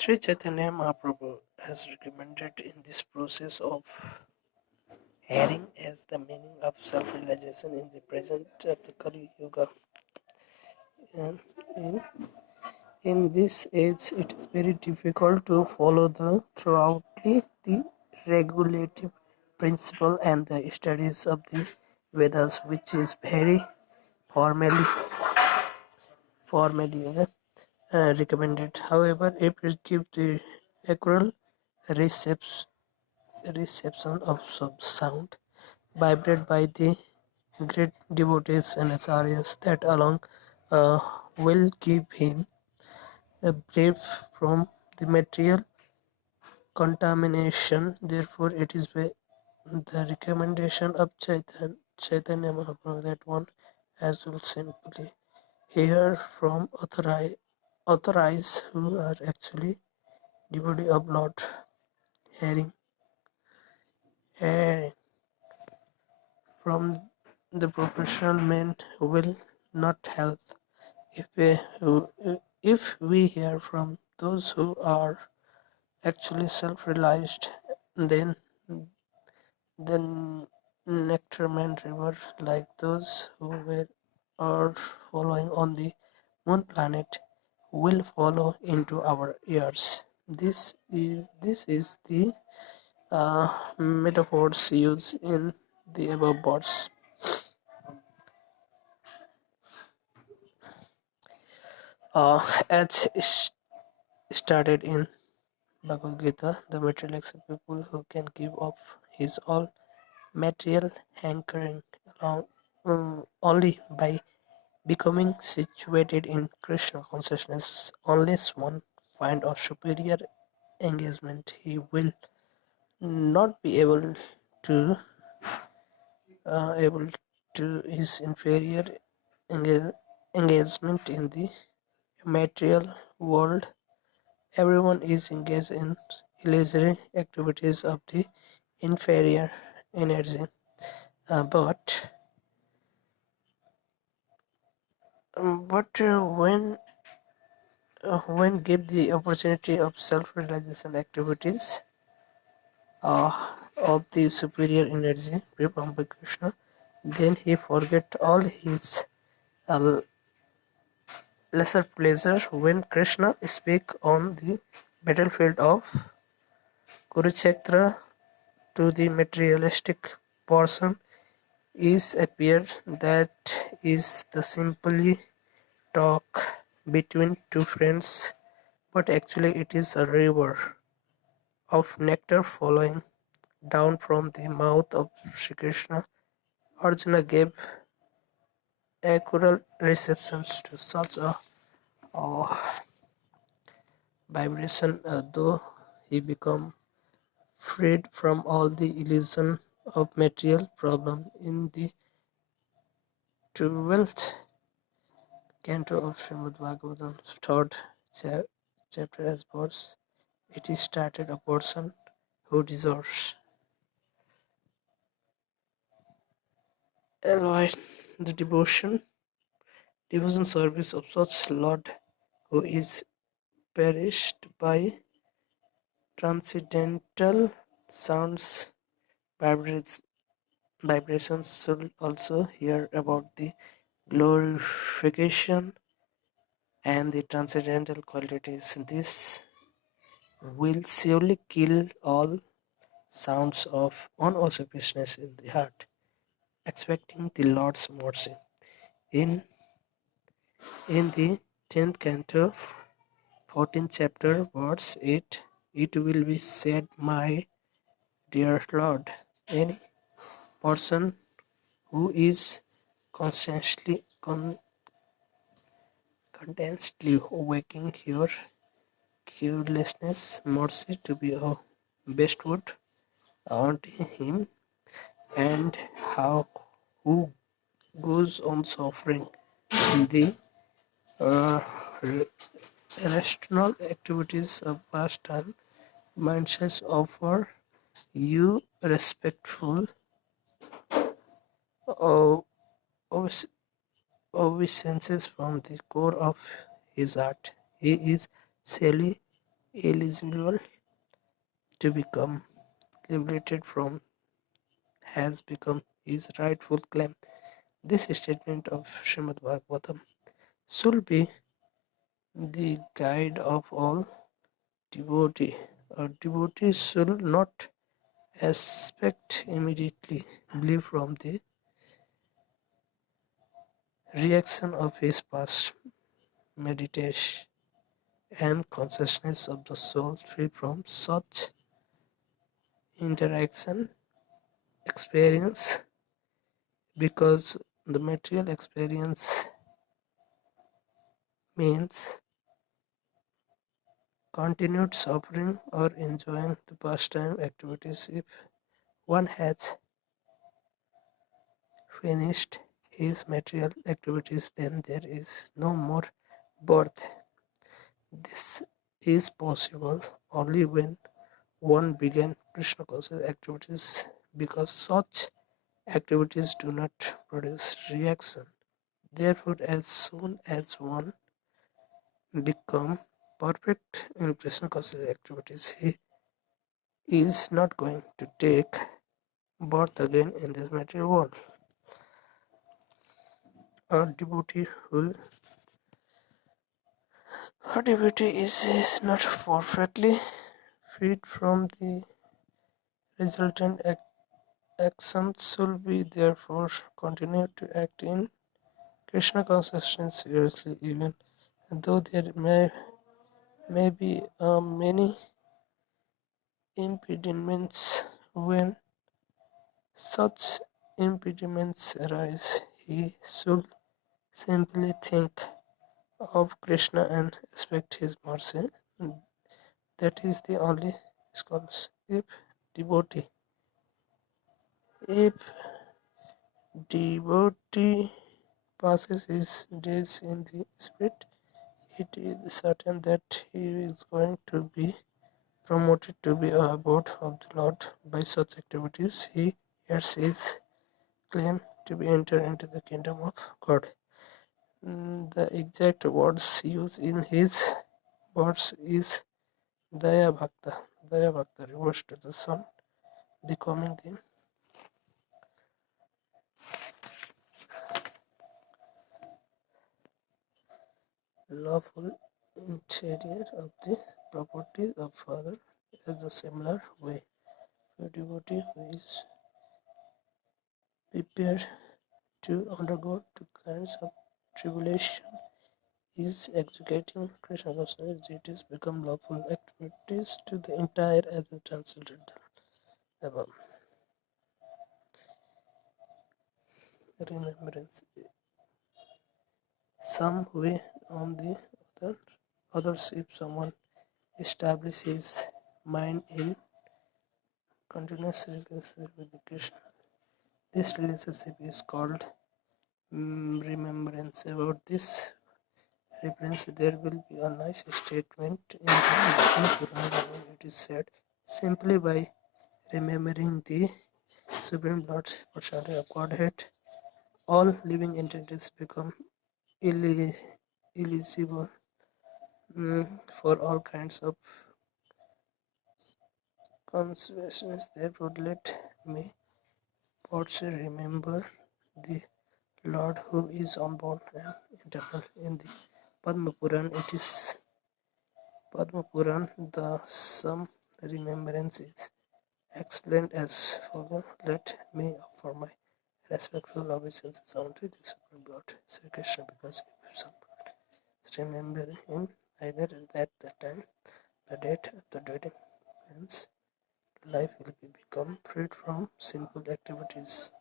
Sri Chaitanya Mahaprabhu has recommended in this process of hearing as the meaning of self-realization in the present of the Kali Yuga. And in this age, it is very difficult to follow the throughoutly the regulative principle and the studies of the Vedas, which is very formally recommended. However, if it gives the accurate recep- reception of sound, vibrated by the great devotees and acharyas, that alone uh, will give him a break from the material contamination. Therefore, it is the recommendation of Chaitanya Mahaprabhu that one has will simply hear from authorized who are actually devotee of Lord. Hearing, hearing from the professional men will not help. If we hear from those who are actually self-realized, then the nectarine river, like those who were are following on the moon planet, will follow into our ears. This is the metaphors used in the above words. As started in Bhagavad Gita, the materialistic people who can give up his all material hankering only by becoming situated in Krishna consciousness. Unless one find a superior engagement, he will not be to able to his inferior engagement in the material world. Everyone is engaged in illusory activities of the inferior energy. But when give the opportunity of self-realization activities uh, of the superior energy, Prabhupada Krishna, then he forget all his uh, lesser pleasure. When Krishna speak on the battlefield of Kurukshetra to the materialistic person, is appear that is the simply talk between two friends, but actually it is a river of nectar flowing down from the mouth of Sri Krishna. Arjuna gave accurate receptions to such a vibration, though he became freed from all the illusion of material problem. In the 12th canto of Srimad Bhagavatam, third chapter as verse, it is started a person who deserves alloy the devotion service of such Lord who is perished by transcendental sounds. Vibrates, vibrations should also hear about the glorification and the transcendental qualities. This will surely kill all sounds of unobsequiousness in the heart, expecting the Lord's mercy. In in the 10th canto, 14th chapter, verse 8, it will be said, my dear Lord, any person who is constantly continuously waking your carelessness mercy to be a bestwood unto him, and how who goes on suffering the uh, rational activities of pastime mindsets offer you respectful o- obs- obeisances from the core of his heart. He is silly eligible to become liberated from has become his rightful claim. This statement of Srimad Bhagavatam should be the guide of all devotee. A devotee should not expect immediately believe from the reaction of his past meditation and consciousness of the soul free from such interaction experience, because the material experience means continued suffering or enjoying the pastime activities. If one has finished his material activities, then there is no more birth. This is possible only when one began Krishna conscious activities, because such activities do not produce reaction. Therefore, as soon as one become perfect in Krishna conscious activities, he is not going to take birth again in this material world. A devotee who is not perfectly freed from the resultant actions should be therefore continue to act in Krishna consciousness seriously, even though there may be many impediments. When such impediments arise, he should simply think of Krishna and expect his mercy. That is the only scholars. Devotee, if devotee passes his days in the spirit, it is certain that he is going to be promoted to be a abode of the Lord. By such activities, he hears his claim to be entered into the kingdom of God. The exact words used in his words is Daya Bhakta. Daya Bhakta refers to the son becoming the lawful interior of the properties of father. As a similar way, a devotee who is prepared to undergo two kinds of tribulation is executing Krishna consciousness duties become lawful activities to the entire as a transcendental above. Remembrance. Some way on the others, if someone establishes mind in continuous relationship with Krishna, this relationship is called remembrance. About this reference, there will be a nice statement in the Purana. It is said, simply by remembering the Supreme Lord Personality of Godhead, all living entities become eligible for all kinds of consolations. Therefore, let me also remember the Lord who is unborn and eternal. In the Padma Puran, it is Padma Puran, the sum remembrance is explained as follows. Let me offer my respectful obeisances unto the Supreme Lord Sri Krishna, because if someone remember him either at the time, the date of the wedding, hence life will be become freed from sinful activities.